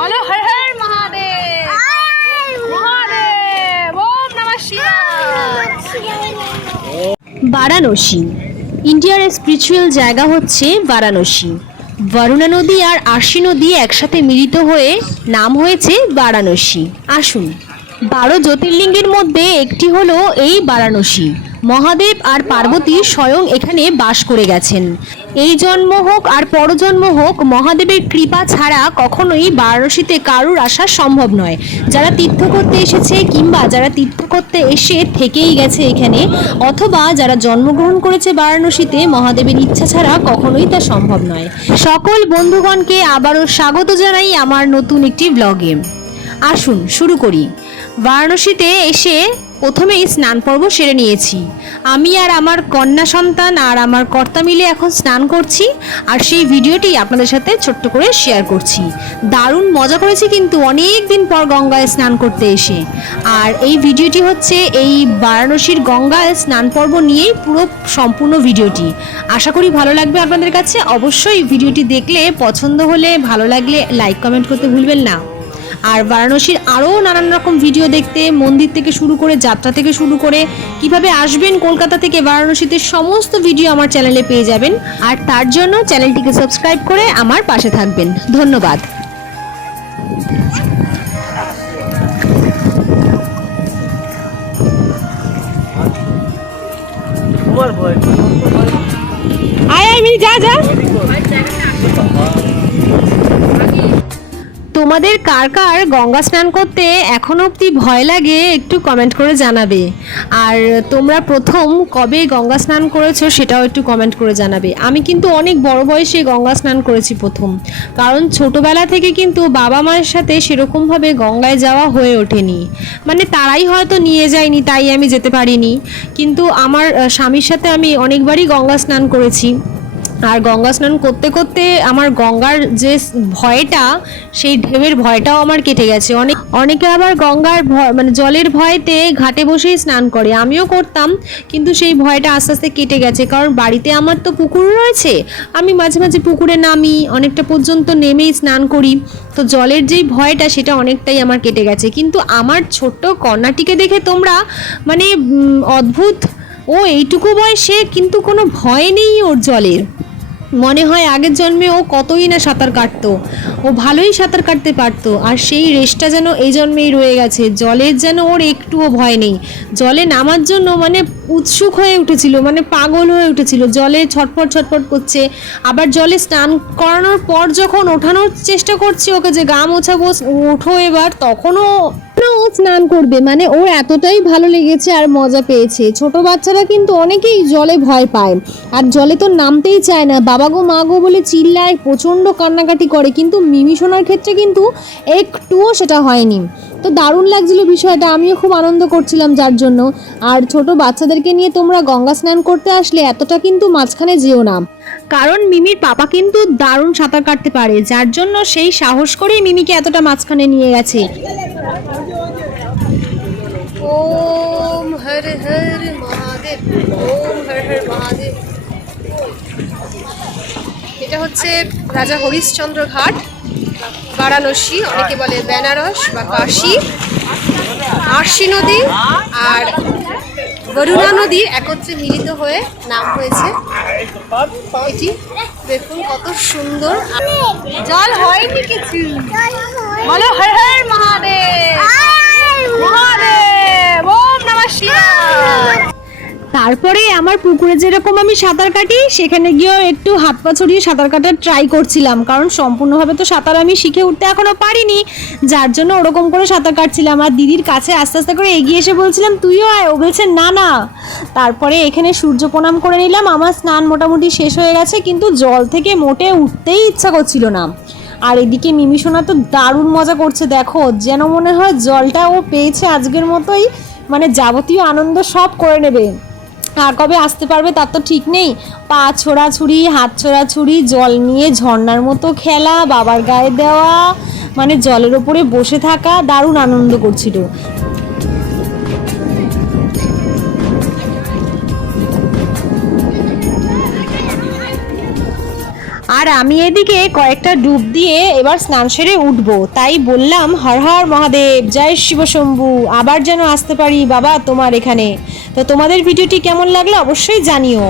বলো, হর হর মহাদেব। মহাদেব, ওম নমঃ বারাণসী। ইন্ডিয়ার স্পিরিচুয়াল জায়গা হচ্ছে বারাণসী। বরুণা নদী আর আশি নদী একসাথে মিলিত হয়ে নাম হয়েছে বারাণসী। আসুন, বারো জ্যোতির্লিঙ্গের মধ্যে একটি হলো এই বারাণসী। মহাদেব আর পার্বতী স্বয়ং এখানে বাস করে গেছেন। এই জন্ম হোক আর পরজন্ম হোক, মহাদেবের কৃপা ছাড়া কখনোই বারাণসীতে কারুর আসা সম্ভব নয়। যারা তীর্থ করতে এসেছে কিংবা যারা তীর্থ করতে এসে থেকেই গেছে এখানে, অথবা যারা জন্মগ্রহণ করেছে বারাণসীতে, মহাদেবের ইচ্ছা ছাড়া কখনোই তা সম্ভব নয়। সকল বন্ধুগণকে আবারও স্বাগত জানাই আমার নতুন একটি ব্লগে। আসুন, শুরু করি। বারাণসীতে এসে প্রথমেই স্নান পর্ব সেরে নিয়েছি। আমি আর আমার কন্যা সন্তান আর আমার কর্তা মিলে এখন স্নান করছি আর সেই ভিডিওটি আপনাদের সাথে ছোট্ট করে শেয়ার করছি। দারুণ মজা করেছি কিন্তু অনেক দিন পর গঙ্গায় স্নান করতে এসে। আর এই ভিডিওটি হচ্ছে এই বারাণসীর গঙ্গায় স্নান পর্ব নিয়েই পুরো সম্পূর্ণ ভিডিওটি। আশা করি ভালো লাগবে আপনাদের কাছে। অবশ্যই ভিডিওটি দেখলে, পছন্দ হলে, ভালো লাগলে লাইক কমেন্ট করতে ভুলবেন না। আর বারাণসীর আরও নানান রকম ভিডিও দেখতে, মন্দির থেকে শুরু করে, যাত্রা থেকে শুরু করে, কীভাবে আসবেন কলকাতা থেকে বারাণসীতে সমস্ত ভিডিও আমার চ্যানেলে পেয়ে যাবেন। আর তার জন্য চ্যানেলটিকে সাবস্ক্রাইব করে আমার পাশে থাকবেন। ধন্যবাদ। আয় আয় মিনি যা যা। তোমাদের কার কার গঙ্গা স্নান করতে এখনও অবধি ভয় লাগে, একটু কমেন্ট করে জানাবে। আর তোমরা প্রথম কবে গঙ্গা স্নান করেছ সেটাও একটু কমেন্ট করে জানাবে। আমি কিন্তু অনেক বড় বয়সে গঙ্গা স্নান করেছি প্রথম। কারণ ছোটবেলা থেকে কিন্তু বাবা মায়ের সাথে সেরকমভাবে গঙ্গায় যাওয়া হয়ে ওঠেনি। মানে তারাই হয়তো নিয়ে যায়নি, তাই আমি যেতে পারিনি। কিন্তু আমার স্বামীর সাথে আমি অনেকবারই গঙ্গা স্নান করেছি। আর গঙ্গা স্নান করতে করতে আমার গঙ্গার যে ভয়টা, সেই ঢেউয়ের ভয়টাও আমার কেটে গেছে। অনেক, অনেকে আবার গঙ্গার ভয় মানে জলের ভয়তে ঘাটে বসেই স্নান করে। আমিও করতাম, কিন্তু সেই ভয়টা আস্তে আস্তে কেটে গেছে। কারণ বাড়িতে আমার তো পুকুর রয়েছে। আমি মাঝে মাঝে পুকুরে নামি, অনেকটা পর্যন্ত নেমেই স্নান করি। তো জলের যেই ভয়টা, সেটা অনেকটাই আমার কেটে গেছে। কিন্তু আমার ছোট্ট কন্যাটিকে দেখে তোমরা মানে অদ্ভুত। ও এইটুকু বয়সে, কিন্তু কোনো ভয় নেই ওর জলের। মনে হয় আগের জন্মে ও কতই না সাঁতার কাটতো। ও ভালোই সাঁতার কাটতে পারতো, আর সেই রেসটা যেন এই জন্মেই রয়ে গেছে। জলের যেন ওর একটুও ভয় নেই। জলে নামার জন্য মানে উৎসুক হয়ে উঠেছিল মানে পাগল হয়ে উঠেছিল। জলে ছটফট ছটফট করছে। আবার জলে স্নান করানোর পর যখন ওঠানোর চেষ্টা করছি ওকে যে গা মোছাবো ওঠো এবার, তখনও ও স্নান করবে। মানে ওর এতটাই ভালো লেগেছে আর মজা পেয়েছে। ছোট বাচ্চারা কিন্তু অনেকেই জলে ভয় পায়। আর জলে তো নামতেই চায় না। বাবা গো, মা গো বলে চিল্লায়, প্রচণ্ড কান্নাকাটি করে। কিন্তু মিমি সোনার ক্ষেত্রে কিন্তু একটুও সেটা হয়নি। তো দারুণ লাগছিল বিষয়টা। আমিও খুব আনন্দ করছিলাম যার জন্য। আর ছোট বাচ্চাদেরকে নিয়ে তোমরা গঙ্গা স্নান করতে আসলে এতটা কিন্তু মাঝখানে যেও না। কারণ মিমির পাপা কিন্তু দারুণ সাঁতার কাটতে পারে। যার জন্য সেই সাহস করেই মিমিকে এতটা মাঝখানে নিয়ে গেছে ওম হর হর এটা হচ্ছে রাজা হরিশ্চন্দ্র ঘাট, বারাণসী, অনেকে বলে বেনারস বা কাশী, আরশি নদী আর বরুণা নদী একত্রে মিলিত হয়ে নাম হয়েছে। এটি দেখুন কত সুন্দর। জল হয়নি কিছু। বলো হর হর মহাদেব। মহাদেব। ওম নমঃ শিবায়। তারপরে আমার পুকুরে যেরকম আমি সাঁতার কাটি, সেখানে গিয়েও একটু হাত পা ছড়িয়ে সাঁতার কাটার ট্রাই করছিলাম। কারণ সম্পূর্ণভাবে তো সাঁতার আমি শিখে উঠতে এখনও পারিনি, যার জন্য ওরকম করে সাঁতার কাটছিলাম। আর দিদির কাছে আস্তে আস্তে করে এগিয়ে এসে বলছিলাম, তুইও আয়। ও বলছে, না না। তারপরে এখানে সূর্য প্রণাম করে নিলাম। আমার স্নান মোটামুটি শেষ হয়ে গেছে, কিন্তু জল থেকে মোটে উঠতেই ইচ্ছা করছিল না। আর এদিকে মিমি সোনা তো দারুণ মজা করছে, দেখো। যেন মনে হয় জলটা ও পেয়েছে আজকের মতোই মানে যাবতীয় আনন্দ সব করে নেবে। কবে আসতে পারবে তার তো ঠিক নেই। পা ছোড়াছুড়ি, হাত ছোড়াছুড়ি, জল নিয়ে ঝর্নার মতো খেলা, বাবার গায়ে দেওয়া মানে জলের ওপরে বসে থাকা, দারুণ আনন্দ করছিল। আর আমি এদিকে কয়েকটা ডুব দিয়ে এবার স্নান সেরে উঠব। তাই বললাম, হর হর মহাদেব, জয় শিব শম্ভু, আবার যেন আসতে পারি বাবা তোমার এখানে। তো তোমাদের ভিডিওটি কেমন লাগল অবশ্যই জানিও।